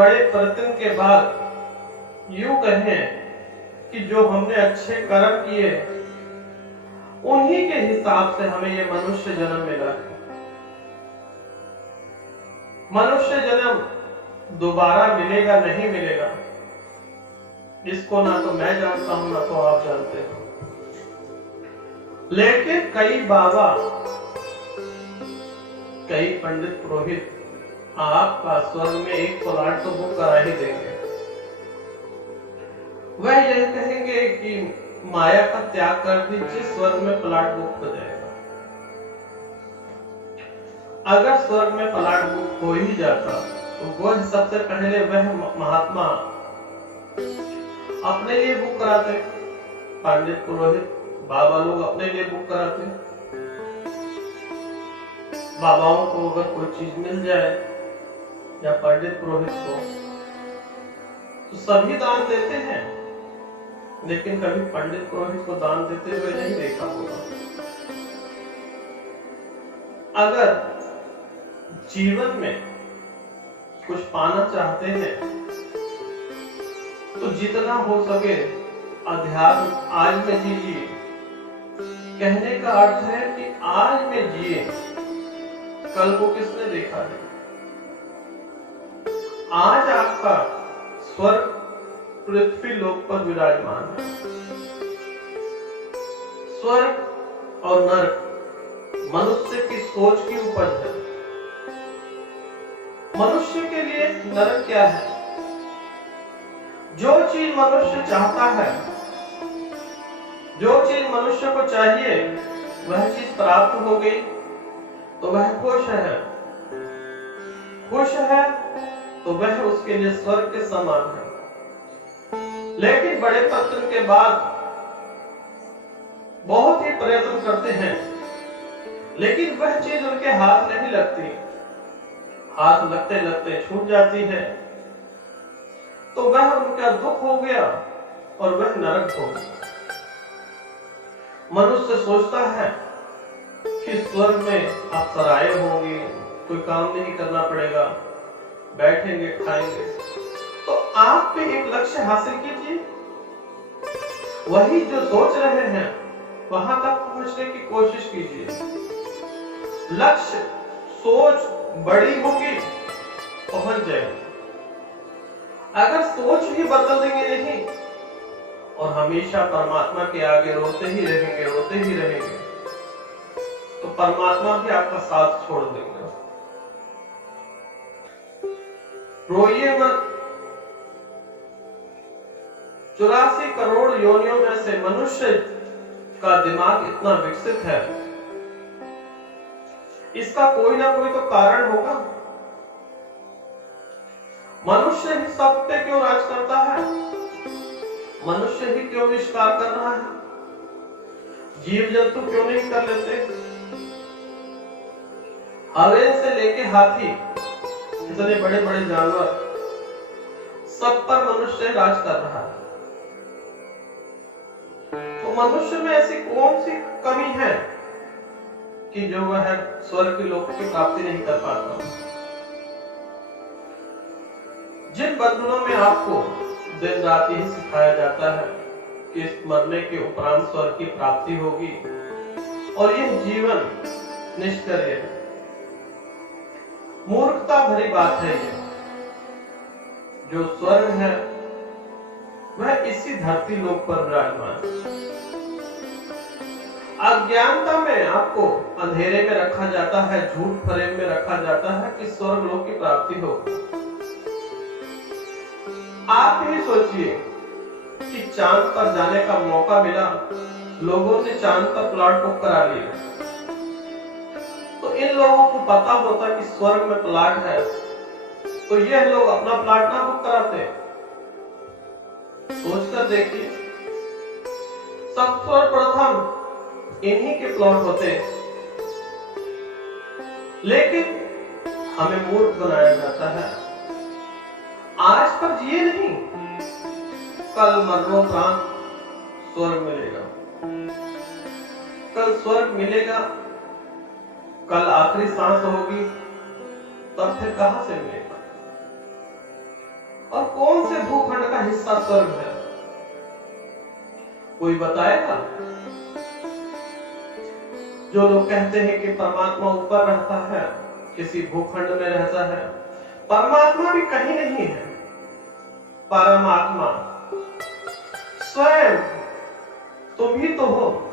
बड़े प्रयत्न के बाद यूं कहें कि जो हमने अच्छे कर्म किए उन्हीं के हिसाब से हमें ये मनुष्य जन्म मिला है। मनुष्य जन्म दोबारा मिलेगा नहीं मिलेगा, इसको ना तो मैं जानता हूं ना तो आप जानते हो। लेकिन कई बाबा, कई पंडित पुरोहित आपका स्वर्ग में एक प्लाट तो बुक करा ही देंगे। वह यह कहेंगे कि माया का त्याग कर दीजिए, स्वर्ग में प्लाट बुक हो जाएगा। अगर स्वर्ग में प्लाट बुक हो ही जाता तो वह सबसे पहले वह महात्मा अपने लिए बुक कराते, पंडित पुरोहित बाबा लोग अपने लिए बुक कराते। बाबाओं को अगर कोई चीज मिल जाए या पंडित पुरोहित को तो सभी दान देते हैं, लेकिन कभी पंडित पुरोहित को दान देते हुए नहीं देखा होगा। अगर जीवन में कुछ पाना चाहते हैं तो जितना हो सके अध्यात्म आज में जीजिए। कहने का अर्थ है कि आज में जिए, कल को किसने देखा है। आज आपका स्वर्ग पृथ्वी लोक पर विराजमान है। स्वर्ग और नरक मनुष्य की सोच की उपज है। मनुष्य के लिए नरक क्या है? जो चीज मनुष्य चाहता है, जो चीज मनुष्य को चाहिए, वह चीज प्राप्त हो गई तो वह खुश है। खुश है तो वह उसके लिए स्वर्ग के समान है। लेकिन बड़े प्रयत्न के बाद बहुत ही प्रयत्न करते हैं, लेकिन वह चीज उनके हाथ नहीं लगती। हाथ लगते लगते छूट जाती है तो वह उनका दुख हो गया और वह नरक हो गया। मनुष्य सोचता है कि स्वर्ग में अप्सराएं होंगी, कोई काम नहीं करना पड़ेगा, बैठेंगे खाएंगे। तो आप भी एक लक्ष्य हासिल कीजिए, वही जो सोच रहे हैं वहां तक पहुंचने की कोशिश कीजिए। लक्ष्य सोच बड़ी होगी, पहुंच जाएगी। अगर सोच ही बदल देंगे नहीं और हमेशा परमात्मा के आगे रोते ही रहेंगे तो परमात्मा भी आपका साथ छोड़ देंगे। रोइए मत। 84 करोड़ योनियों में से मनुष्य का दिमाग इतना विकसित है, इसका कोई ना कोई तो कारण होगा। मनुष्य ही सब पे क्यों राज करता है? मनुष्य ही क्यों विस्तार कर रहा है? जीव जंतु क्यों नहीं कर लेते? हवेन से लेके हाथी, इतने बड़े बड़े जानवर, सब पर मनुष्य राज कर रहा है। तो मनुष्य में ऐसी कौन सी कमी है कि जो वह स्वर्ग के लोक की प्राप्ति नहीं कर पाता? जिन बंधनों में आपको दिन रात यही सिखाया जाता है कि इस मरने के उपरांत स्वर्ग की प्राप्ति होगी और यह जीवन निष्क्रिय है, मूर्खता भरी बात है। ये जो स्वर्ग है वह इसी धरती लोक पर विराजमान है। अज्ञानता में आपको अंधेरे में रखा जाता है, झूठ फ्रेम में रखा जाता है कि स्वर्ग लोक की प्राप्ति हो। आप ही सोचिए कि चांद पर जाने का मौका मिला, लोगों ने चांद पर प्लॉट बुक करा लिया, तो इन लोगों को पता होता कि स्वर्ग में प्लॉट है तो यह लोग अपना प्लॉट ना बुक कराते? सोचकर देखिए, सर्वप्रथम इन्हीं के प्लॉट होते, लेकिन हमें मूर्ख बनाया जाता है। आज पर जिए नहीं, कल मरणोपरांत स्वर्ग मिलेगा, कल स्वर्ग मिलेगा, कल आखिरी सांस होगी, तब फिर कहां से मिलेगा? और कौन से भूखंड का हिस्सा स्वर्ग है? कोई बताएगा? जो लोग कहते हैं कि परमात्मा ऊपर रहता है, किसी भूखंड में रहता है, परमात्मा भी कहीं नहीं है। परमात्मा स्वयं तुम ही तो हो।